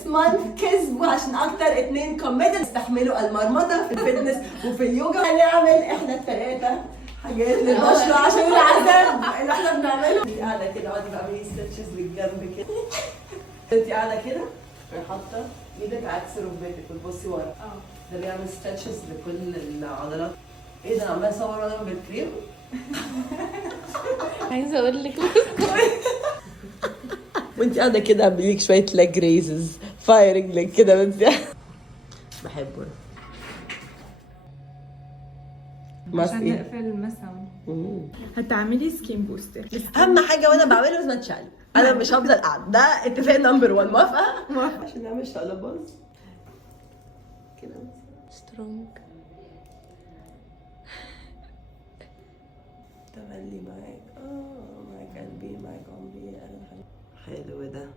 this month كسبوا عشان اكتر 2 كوميديان استحملوا المرمطه في الفتنس وفي اليوجا. هنعمل احنا الثلاثه حاجات للبشره عشان العذاب اللي احنا بنعمله. انت قاعده كده اقعدي بقى اعملي ستريتشز بالجنب كده. انت قاعده كده حاطه ايدك عكس ركبتك وتبصي ورا. ده بيعمل ستريتشز لكل العضلات. ايه ده انا عماله اصور وانا بالكريم. عايزه اقول لك وانت قاعده كده اعملي لك شويه leg raises فايرنج لك كده وانت بحبه عشان نقفل المسام. هتعملي سكين بوستر. اهم حاجه وانا بعمله لازم اتشال. انا مش هفضل قاعد. ده اتفاق نمبر 1. موافقه عشان نعمل شقلباز كده سترونج. تملي معاك معاك قلبي معاك عمري. حلو ده.